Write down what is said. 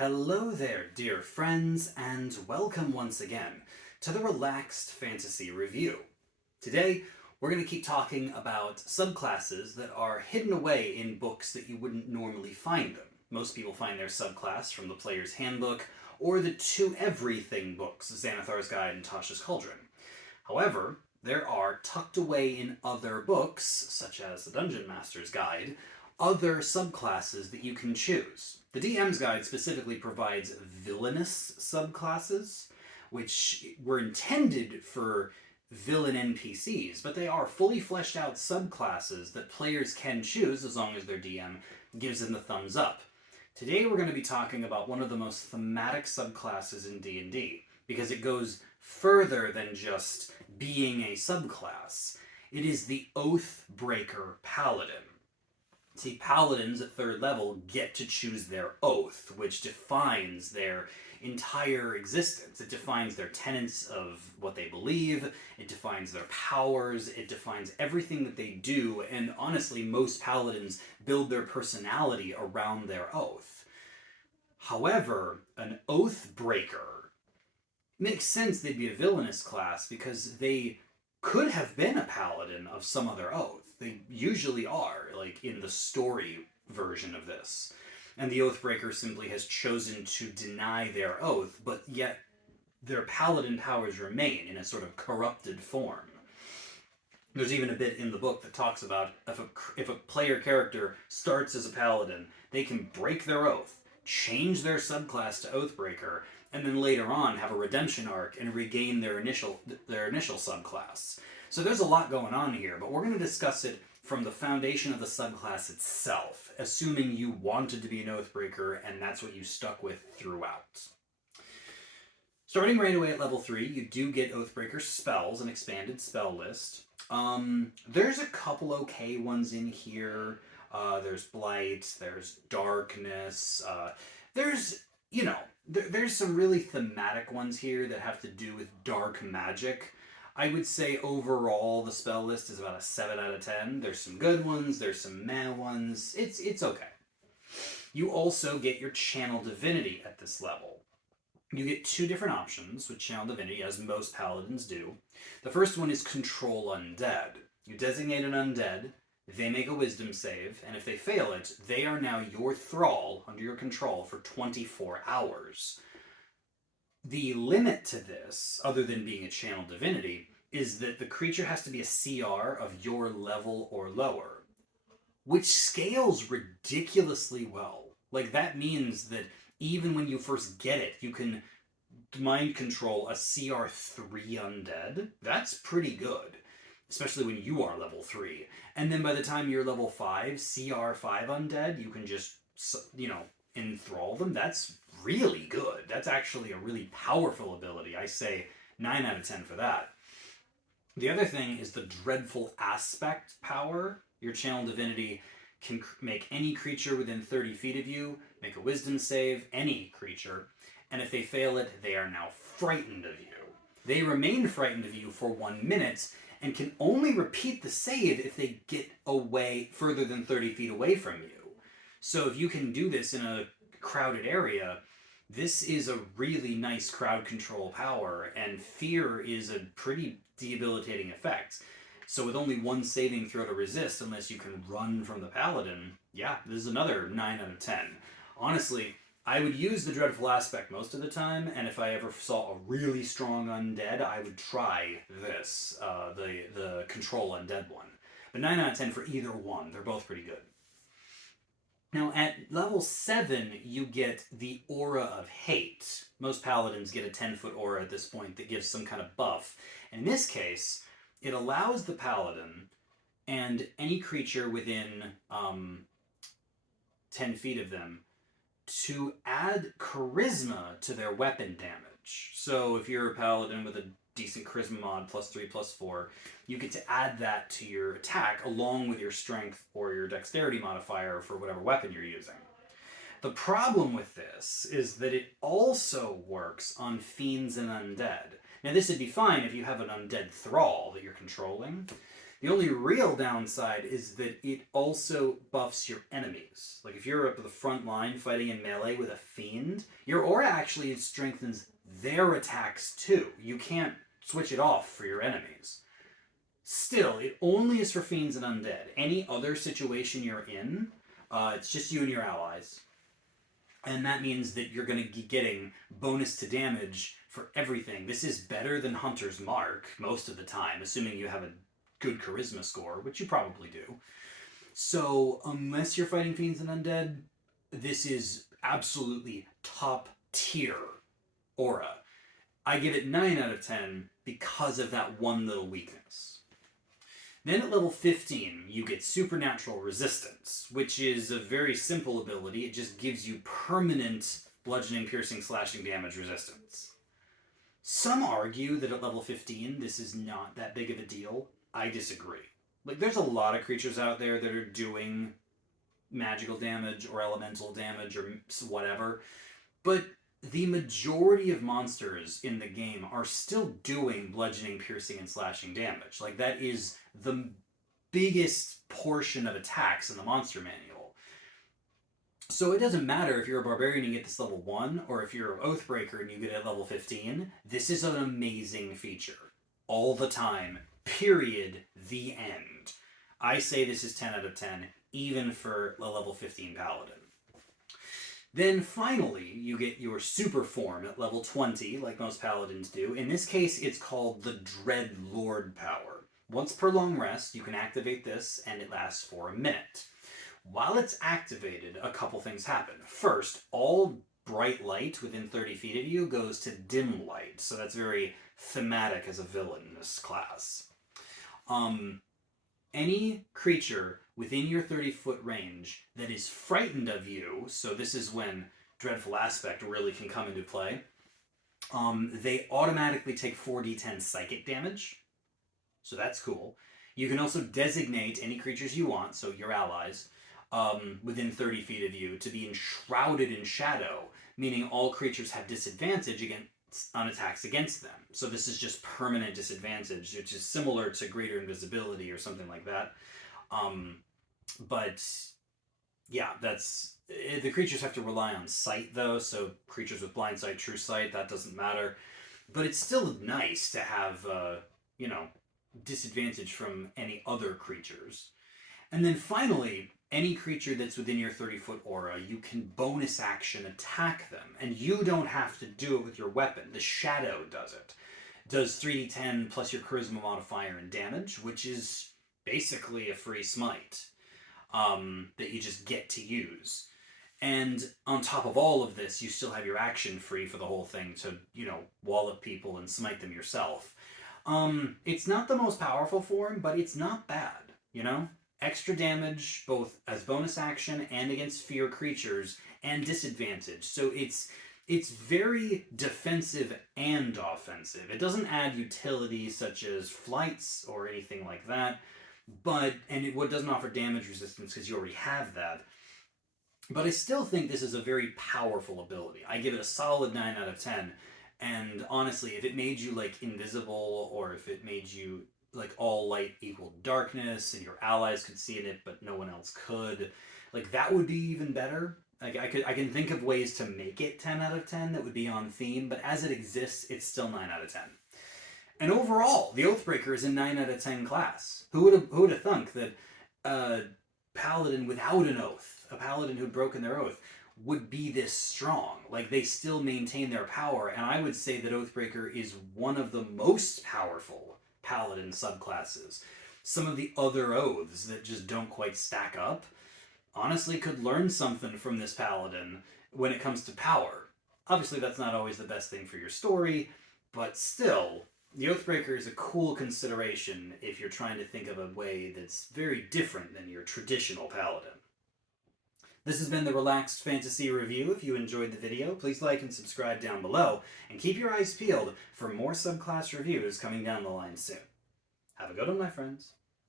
Hello there, dear friends, and welcome once again to the Relaxed Fantasy Review. Today, we're going to keep talking about subclasses that are hidden away in books that you wouldn't normally find them. Most people find their subclass from the Player's Handbook or the To Everything books, Xanathar's Guide and Tasha's Cauldron. However, there are tucked away in other books, such as the Dungeon Master's Guide, other subclasses that you can choose. The DM's Guide specifically provides villainous subclasses, which were intended for villain NPCs, but they are fully fleshed out subclasses that players can choose as long as their DM gives them the thumbs up. Today we're going to be talking about one of the most thematic subclasses in D&D, because it goes further than just being a subclass. It is the Oathbreaker Paladin. See, paladins at 3rd level get to choose their oath, which defines their entire existence. It defines their tenets of what they believe, it defines their powers, it defines everything that they do, and honestly, most paladins build their personality around their oath. However, an oath breaker makes sense they'd be a villainous class because they could have been a paladin of some other oath. They usually are, like in the story version of this. And the Oathbreaker simply has chosen to deny their oath, but yet their paladin powers remain in a sort of corrupted form. There's even a bit in the book that talks about if a player character starts as a paladin, they can break their oath, change their subclass to Oathbreaker, and then later on have a redemption arc and regain their initial subclass. So there's a lot going on here, but we're going to discuss it from the foundation of the subclass itself, assuming you wanted to be an Oathbreaker and that's what you stuck with throughout. Starting right away at level 3, you do get Oathbreaker spells, an expanded spell list. There's a couple okay ones in here. There's Blight, there's Darkness, there's some really thematic ones here that have to do with dark magic. I would say overall the spell list is about a 7 out of 10. There's some good ones, there's some meh ones. It's okay. You also get your Channel Divinity at this level. You get 2 different options with Channel Divinity, as most paladins do. The first one is Control Undead. You designate an undead, they make a wisdom save, and if they fail it, they are now your thrall under your control for 24 hours. The limit to this, other than being a Channel Divinity, is that the creature has to be a CR of your level or lower, which scales ridiculously well. Like, that means that even when you first get it, you can mind control a CR3 undead. That's pretty good, especially when you are level 3. And then by the time you're level 5, CR5 undead, you can just, enthrall them. That's really good. That's actually a really powerful ability. I say 9 out of 10 for that. The other thing is the Dreadful Aspect power. Your Channel Divinity can make any creature within 30 feet of you make a wisdom save, any creature, and if they fail it, they are now frightened of you. They remain frightened of you for 1 minute and can only repeat the save if they get away further than 30 feet away from you. So if you can do this in a crowded area, this is a really nice crowd control power, and fear is a pretty debilitating effect. So with only 1 saving throw to resist, unless you can run from the paladin, yeah, this is another 9 out of 10. Honestly, I would use the Dreadful Aspect most of the time, and if I ever saw a really strong undead, I would try this, the Control Undead one. But 9 out of 10 for either one. They're both pretty good. Now, at level 7, you get the Aura of Hate. Most paladins get a 10-foot aura at this point that gives some kind of buff. And in this case, it allows the paladin and any creature within 10 feet of them to add charisma to their weapon damage. So if you're a paladin with a decent charisma mod, +3/+4, you get to add that to your attack along with your strength or your dexterity modifier for whatever weapon you're using. The problem with this is that it also works on fiends and undead. Now this would be fine if you have an undead thrall that you're controlling. The only real downside is that it also buffs your enemies. Like if you're up at the front line fighting in melee with a fiend, your aura actually strengthens their attacks too. You can't switch it off for your enemies. Still, it only is for fiends and undead. Any other situation you're in, it's just you and your allies. And that means that you're going to be getting bonus to damage for everything. This is better than Hunter's Mark most of the time, assuming you have a good charisma score, which you probably do. So, unless you're fighting fiends and undead, this is absolutely top tier aura. I give it 9 out of 10 because of that one little weakness. Then at level 15, you get Supernatural Resistance, which is a very simple ability. It just gives you permanent bludgeoning, piercing, slashing damage resistance. Some argue that at level 15, this is not that big of a deal. I disagree. Like, there's a lot of creatures out there that are doing magical damage or elemental damage or whatever, but the majority of monsters in the game are still doing bludgeoning, piercing, and slashing damage. Like, that is the biggest portion of attacks in the monster manual. So it doesn't matter if you're a barbarian and you get this level 1, or if you're an Oathbreaker and you get it at level 15. This is an amazing feature. All the time. Period. The end. I say this is 10 out of 10, even for a level 15 Paladin. Then finally, you get your super form at level 20, like most paladins do. In this case, it's called the Dread Lord power. Once per long rest, you can activate this, and it lasts for a minute. While it's activated, a couple things happen. First, all bright light within 30 feet of you goes to dim light, so that's very thematic as a villain in this class. Any creature within your 30-foot range that is frightened of you, so this is when Dreadful Aspect really can come into play, they automatically take 4d10 psychic damage, so that's cool. You can also designate any creatures you want, so your allies, within 30 feet of you, to be enshrouded in shadow, meaning all creatures have disadvantage on attacks against them. So this is just permanent disadvantage, which is similar to greater invisibility or something like that. But yeah, the creatures have to rely on sight though, so creatures with blind sight, true sight, that doesn't matter. But it's still nice to have, disadvantage from any other creatures. And then finally, any creature that's within your 30-foot aura, you can bonus action attack them. And you don't have to do it with your weapon. The shadow does it. Does 3d10 plus your charisma modifier and damage, which is basically a free smite that you just get to use. And on top of all of this, you still have your action free for the whole thing to, wallop people and smite them yourself. It's not the most powerful form, but it's not bad, Extra damage, both as bonus action and against fear creatures, and disadvantage. So it's very defensive and offensive. It doesn't add utility such as flights or anything like that, it doesn't offer damage resistance because you already have that. But I still think this is a very powerful ability. I give it a solid 9 out of 10. And honestly, if it made you invisible, or if it made you all light equaled darkness and your allies could see in it but no one else could, that would be even better. I can think of ways to make it 10 out of 10 that would be on theme, but as it exists, it's still 9 out of 10. And overall, the Oathbreaker is a 9 out of 10 class. Who would have thunk that a paladin without an oath, a paladin who'd broken their oath, would be this strong? They still maintain their power, and I would say that Oathbreaker is one of the most powerful paladin subclasses. Some of the other oaths that just don't quite stack up honestly could learn something from this paladin when it comes to power. Obviously, that's not always the best thing for your story, but still, the Oathbreaker is a cool consideration if you're trying to think of a way that's very different than your traditional paladin. This has been the Relaxed Fantasy Review. If you enjoyed the video, please like and subscribe down below, and keep your eyes peeled for more subclass reviews coming down the line soon. Have a good one, my friends.